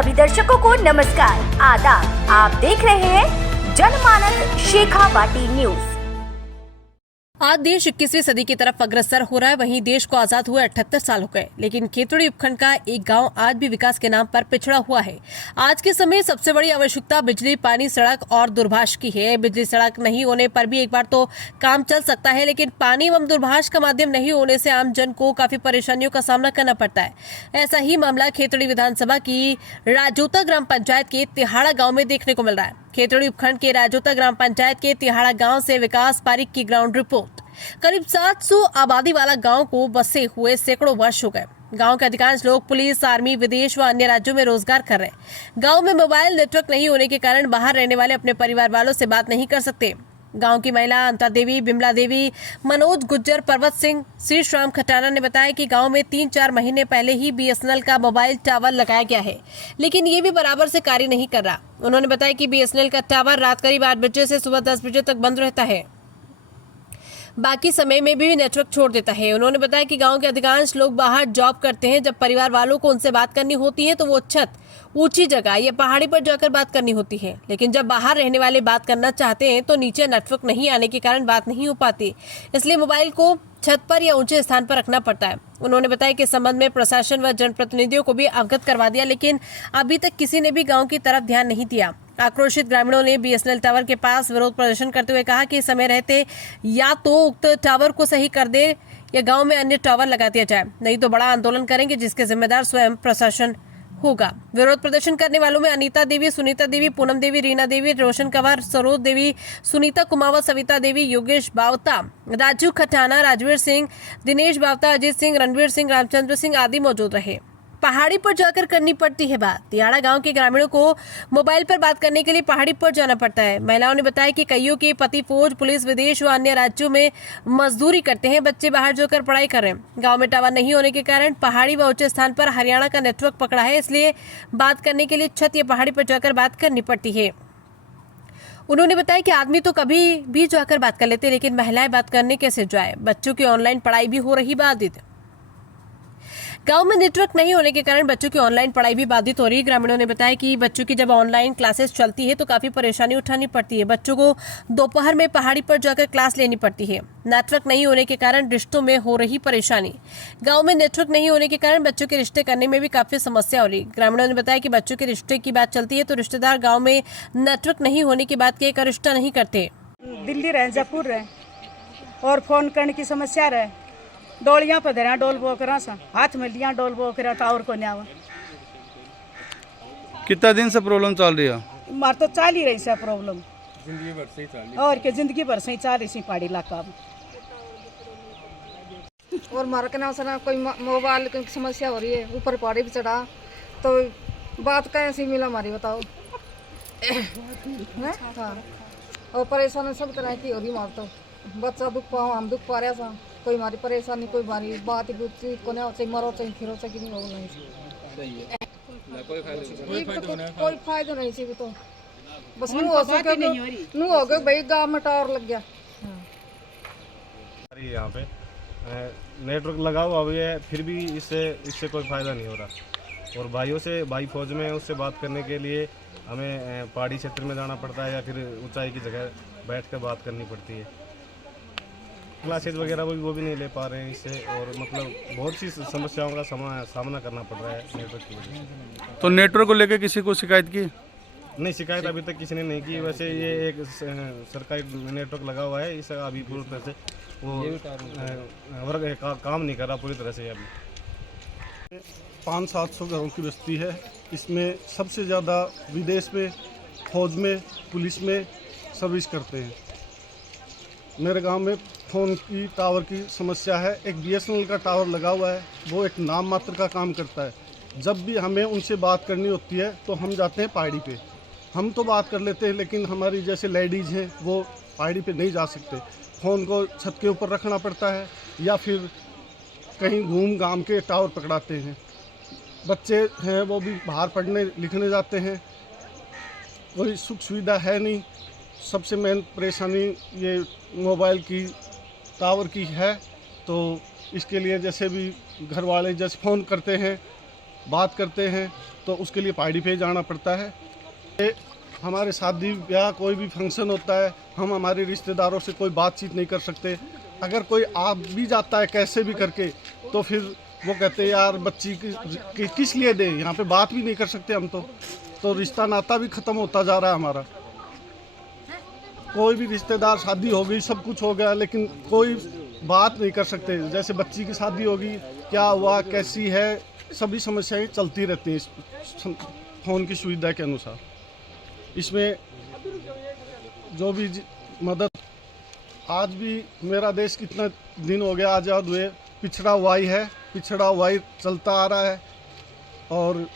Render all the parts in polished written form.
सभी दर्शकों को नमस्कार, आदाब। आप देख रहे हैं जनमानस शेखावाटी न्यूज। आज देश 21वीं सदी की तरफ अग्रसर हो रहा है। वहीं देश को आजाद हुए 78 साल हो गए, लेकिन खेतड़ी उपखंड का एक गांव आज भी विकास के नाम पर पिछड़ा हुआ है। आज के समय सबसे बड़ी आवश्यकता बिजली, पानी, सड़क और दूरभाष की है। बिजली, सड़क नहीं होने पर भी एक बार तो काम चल सकता है, लेकिन पानी एवं दूरभाष का माध्यम नहीं होने से आम जन को काफी परेशानियों का सामना करना पड़ता है। ऐसा ही मामला खेतड़ी विधानसभा की राजोता ग्राम पंचायत के तिहाड़ा गाँव में देखने को मिल रहा है। खेतड़ी उपखंड के राजोता ग्राम पंचायत के तिहाड़ा गांव से विकास पारिक की ग्राउंड रिपोर्ट। करीब 700 आबादी वाला गांव को बसे हुए सैकड़ों वर्ष हो गए। गांव के अधिकांश लोग पुलिस, आर्मी, विदेश व अन्य राज्यों में रोजगार कर रहे हैं। गांव में मोबाइल नेटवर्क नहीं होने के कारण बाहर रहने वाले अपने परिवार वालों से बात नहीं कर सकते। गांव की महिला अंता देवी, बिमला देवी, मनोज गुज्जर, पर्वत सिंह, श्री श्याम खटाना ने बताया कि गांव में 3-4 महीने पहले ही BSNL का मोबाइल टावर लगाया गया है, लेकिन ये भी बराबर से कार्य नहीं कर रहा। उन्होंने बताया कि BSNL का टावर रात करीब 8 बजे से सुबह 10 बजे तक बंद रहता है, बाकी समय में भी नेटवर्क छोड़ देता है। उन्होंने बताया कि गांव के अधिकांश लोग बाहर जॉब करते हैं। जब परिवार वालों को उनसे बात करनी होती है तो वो छत, ऊंची जगह या पहाड़ी पर जाकर बात करनी होती है, लेकिन जब बाहर रहने वाले बात करना चाहते हैं तो नीचे नेटवर्क नहीं आने के कारण बात नहीं हो पाती। इसलिए मोबाइल को छत पर या ऊंचे स्थान पर रखना पड़ता है। उन्होंने बताया कि इस संबंध में प्रशासन व जनप्रतिनिधियों को भी अवगत करवा दिया, लेकिन अभी तक किसी ने भी गांव की तरफ ध्यान नहीं दिया। आक्रोशित ग्रामीणों ने BSNL टावर के पास विरोध प्रदर्शन करते हुए कहा कि समय रहते या तो उक्त टावर को सही कर दे या गांव में अन्य टावर लगा दिया जाए, नहीं तो बड़ा आंदोलन करेंगे जिसके जिम्मेदार स्वयं प्रशासन होगा। विरोध प्रदर्शन करने वालों में अनीता देवी, सुनीता देवी, पूनम देवी, रीना देवी, रोशन कंवर, सरोज देवी, सुनीता कुमावत, सविता देवी, योगेश बावता, राजू खटाना, राजवीर सिंह, दिनेश बावता, अजीत सिंह, रणवीर सिंह, रामचंद्र सिंह आदि मौजूद रहे। पहाड़ी पर जाकर करनी पड़ती है बात। तिहाड़ा गांव के ग्रामीणों को मोबाइल पर बात करने के लिए पहाड़ी पर जाना पड़ता है। महिलाओं ने बताया कि कईयों के पति फौज, पुलिस, विदेश व अन्य राज्यों में मजदूरी करते हैं। बच्चे बाहर जाकर पढ़ाई कर रहे हैं। गांव में टावर नहीं होने के कारण पहाड़ी व ऊंचे स्थान पर हरियाणा का नेटवर्क पकड़ा है, इसलिए बात करने के लिए छत या पहाड़ी पर जाकर बात करनी पड़ती है। उन्होंने बताया कि आदमी तो कभी भी जाकर बात कर लेते, लेकिन महिलाएं बात करने कैसे जाए। बच्चों की ऑनलाइन पढ़ाई भी हो रही बाधित। गांव में नेटवर्क नहीं होने के कारण बच्चों की ऑनलाइन पढ़ाई भी बाधित हो रही है। ग्रामीणों ने बताया कि बच्चों की जब ऑनलाइन क्लासेस चलती है तो काफी परेशानी उठानी पड़ती है। बच्चों को दोपहर में पहाड़ी पर जाकर क्लास लेनी पड़ती है। नेटवर्क नहीं होने के कारण रिश्तों में हो रही परेशानी। गांव में नेटवर्क नहीं होने के कारण बच्चों के रिश्ते करने में भी काफी समस्या हो रही। ग्रामीणों ने बताया कि बच्चों के रिश्ते की बात चलती है तो रिश्तेदार गाँव में नेटवर्क नहीं होने की बात के रिश्ता नहीं करते। दिल्ली रहे, जयपुर रहे और फोन करने की समस्या रहे। डोलियां पर धरा डोल बो करा सा, हाथ में लिया डोल बो करा टावर को न्यावा। कितना दिन से प्रॉब्लम चल रही है? मार तो चाल ही रही से प्रॉब्लम, जिंदगी भर से ही चाल, और के जिंदगी भर से ही चाल रही पहाड़ी इलाका में। और मार के ना सना कोई मोबाइल की समस्या हो रही है, ऊपर पहाड़ी पे चढ़ा तो बात कैसी मिला हमारी बताओ। हाँ, और परेशानी सब तरह की हो रही। मार तो बच्चा दुख पाओ, हम दुख पा रहे सा, कोई हमारी परेशानी, कोई हमारी बात को नहीं हो चाहिए, मरो चाहिए, फिरो चाहिए, नहीं हो नहीं कोई फायदा नहीं चाहिए। तो बस नू हो सके, नू हो गए भाई गाँव में टावर लग गया। यहाँ पे नेटवर्क लगा हुआ भी है, फिर भी इससे कोई फ़ायदा नहीं हो रहा। और भाइयों से, भाई फौज में, उससे बात करने के लिए हमें पहाड़ी क्षेत्र में जाना पड़ता है या फिर ऊंचाई की जगह बैठ कर बात करनी पड़ती है। क्लासेज वगैरह वो भी नहीं ले पा रहे हैं इससे, और मतलब बहुत सी समस्याओं का सामना करना पड़ रहा है नेटवर्क की वजह से। तो नेटवर्क को लेकर किसी को शिकायत की? नहीं, शिकायत अभी तक किसी ने नहीं की। वैसे ये एक सरकारी नेटवर्क लगा हुआ है, इस अभी पूरी तरह से वो काम नहीं कर रहा पूरी तरह से। अभी 500-700 घरों की बस्ती है। इसमें सबसे ज़्यादा विदेश में, फौज में, पुलिस में सर्विस करते हैं। मेरे गांव में फ़ोन की टावर की समस्या है। एक BSNL का टावर लगा हुआ है, वो एक नाम मात्र का काम करता है। जब भी हमें उनसे बात करनी होती है तो हम जाते हैं पहाड़ी पे। हम तो बात कर लेते हैं, लेकिन हमारी जैसे लेडीज़ हैं वो पहाड़ी पे नहीं जा सकते। फ़ोन को छत के ऊपर रखना पड़ता है या फिर कहीं घूम घाम के टावर पकड़ाते हैं। बच्चे हैं वो भी बाहर पढ़ने लिखने जाते हैं, कोई सुख सुविधा है नहीं। सबसे मेन परेशानी ये मोबाइल की, टावर की है। तो इसके लिए जैसे भी घर वाले जैसे फ़ोन करते हैं बात करते हैं तो उसके लिए पार्टी पे जाना पड़ता है। ये हमारे शादी ब्याह कोई भी फंक्शन होता है, हम हमारे रिश्तेदारों से कोई बातचीत नहीं कर सकते। अगर कोई आ भी जाता है कैसे भी करके तो फिर वो कहते हैं यार बच्ची किस लिए दे, यहाँ पे बात भी नहीं कर सकते हम तो रिश्ता नाता भी ख़त्म होता जा रहा है हमारा। कोई भी रिश्तेदार, शादी हो गई, सब कुछ हो गया, लेकिन कोई बात नहीं कर सकते। जैसे बच्ची की शादी होगी, क्या हुआ, कैसी है, सभी समस्याएं चलती रहती हैं इस फ़ोन की सुविधा के अनुसार। इसमें जो भी मदद, आज भी मेरा देश कितना दिन हो गया आज़ाद हुए, पिछड़ा हुआ ही है, पिछड़ा हुआ ही चलता आ रहा है। और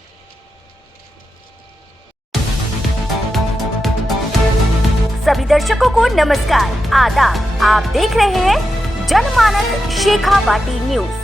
सभी दर्शकों को नमस्कार, आदाब। आप देख रहे हैं जनमानस शेखावाटी न्यूज।